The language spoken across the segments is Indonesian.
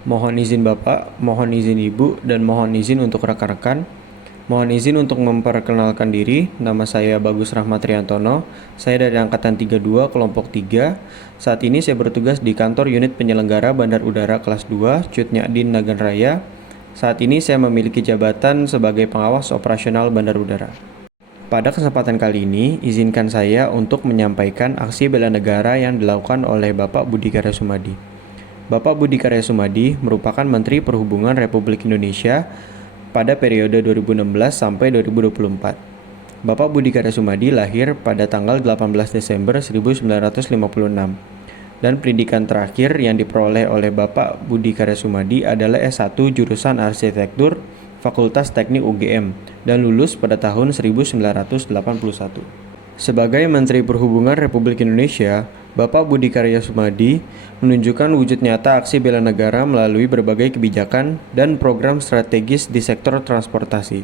Mohon izin Bapak, mohon izin Ibu, dan mohon izin untuk rekan-rekan. Mohon izin untuk memperkenalkan diri, nama saya Bagus Rahmat Riantono. Saya dari Angkatan 32, Kelompok 3. Saat ini saya bertugas di kantor unit penyelenggara Bandar Udara kelas 2, Cutnyadin Nagan Raya. Saat ini saya memiliki jabatan sebagai pengawas operasional Bandar Udara. Pada kesempatan kali ini, izinkan saya untuk menyampaikan aksi bela negara yang dilakukan oleh Bapak Budi Karya Sumadi. Bapak Budi Karya Sumadi merupakan Menteri Perhubungan Republik Indonesia pada periode 2016 sampai 2024. Bapak Budi Karya Sumadi lahir pada tanggal 18 Desember 1956 dan pendidikan terakhir yang diperoleh oleh Bapak Budi Karya Sumadi adalah S1 jurusan Arsitektur Fakultas Teknik UGM dan lulus pada tahun 1981. Sebagai Menteri Perhubungan Republik Indonesia, Bapak Budi Karya Sumadi menunjukkan wujud nyata aksi bela negara melalui berbagai kebijakan dan program strategis di sektor transportasi.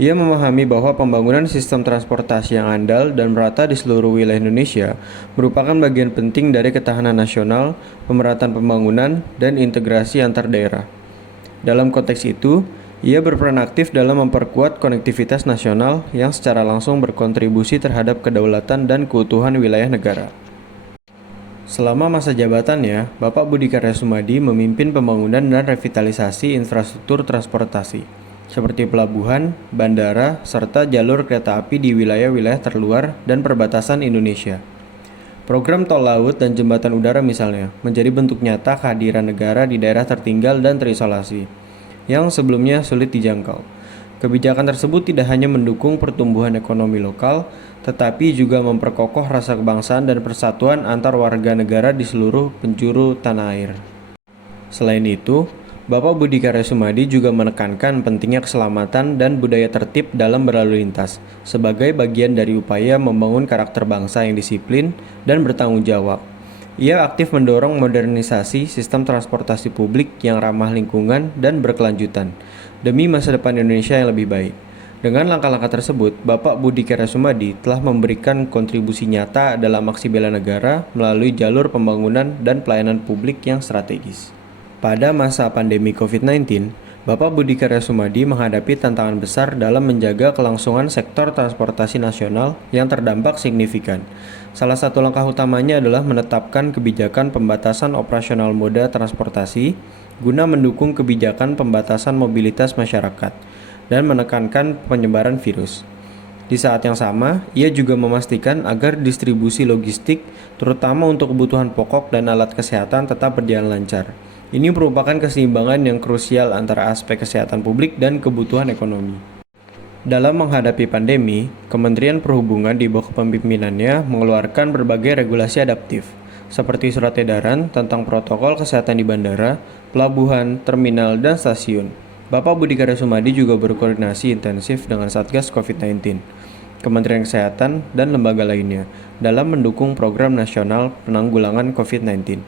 Ia memahami bahwa pembangunan sistem transportasi yang andal dan merata di seluruh wilayah Indonesia merupakan bagian penting dari ketahanan nasional, pemerataan pembangunan, dan integrasi antar daerah. Dalam konteks itu, ia berperan aktif dalam memperkuat konektivitas nasional yang secara langsung berkontribusi terhadap kedaulatan dan keutuhan wilayah negara. Selama masa jabatannya, Bapak Budi Karya Sumadi memimpin pembangunan dan revitalisasi infrastruktur transportasi, seperti pelabuhan, bandara, serta jalur kereta api di wilayah-wilayah terluar dan perbatasan Indonesia. Program tol laut dan jembatan udara misalnya, menjadi bentuk nyata kehadiran negara di daerah tertinggal dan terisolasi, yang sebelumnya sulit dijangkau. Kebijakan tersebut tidak hanya mendukung pertumbuhan ekonomi lokal, tetapi juga memperkokoh rasa kebangsaan dan persatuan antar warga negara di seluruh penjuru tanah air. Selain itu, Bapak Budi Karya Sumadi juga menekankan pentingnya keselamatan dan budaya tertib dalam berlalu lintas, sebagai bagian dari upaya membangun karakter bangsa yang disiplin dan bertanggung jawab. Ia aktif mendorong modernisasi sistem transportasi publik yang ramah lingkungan dan berkelanjutan, demi masa depan Indonesia yang lebih baik. Dengan langkah-langkah tersebut, Bapak Budi Karya Sumadi telah memberikan kontribusi nyata dalam aksi bela negara melalui jalur pembangunan dan pelayanan publik yang strategis. Pada masa pandemi COVID-19, Bapak Budi Karya Sumadi menghadapi tantangan besar dalam menjaga kelangsungan sektor transportasi nasional yang terdampak signifikan. Salah satu langkah utamanya adalah menetapkan kebijakan pembatasan operasional moda transportasi guna mendukung kebijakan pembatasan mobilitas masyarakat dan menekankan penyebaran virus. Di saat yang sama, ia juga memastikan agar distribusi logistik, terutama untuk kebutuhan pokok dan alat kesehatan, tetap berjalan lancar. Ini merupakan keseimbangan yang krusial antara aspek kesehatan publik dan kebutuhan ekonomi. Dalam menghadapi pandemi, Kementerian Perhubungan di bawah kepemimpinannya mengeluarkan berbagai regulasi adaptif, seperti surat edaran tentang protokol kesehatan di bandara, pelabuhan, terminal, dan stasiun. Bapak Budi Karya Sumadi juga berkoordinasi intensif dengan Satgas COVID-19, Kementerian Kesehatan, dan lembaga lainnya dalam mendukung program nasional penanggulangan COVID-19.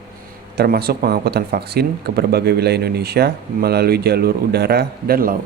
Termasuk pengangkutan vaksin ke berbagai wilayah Indonesia melalui jalur udara dan laut.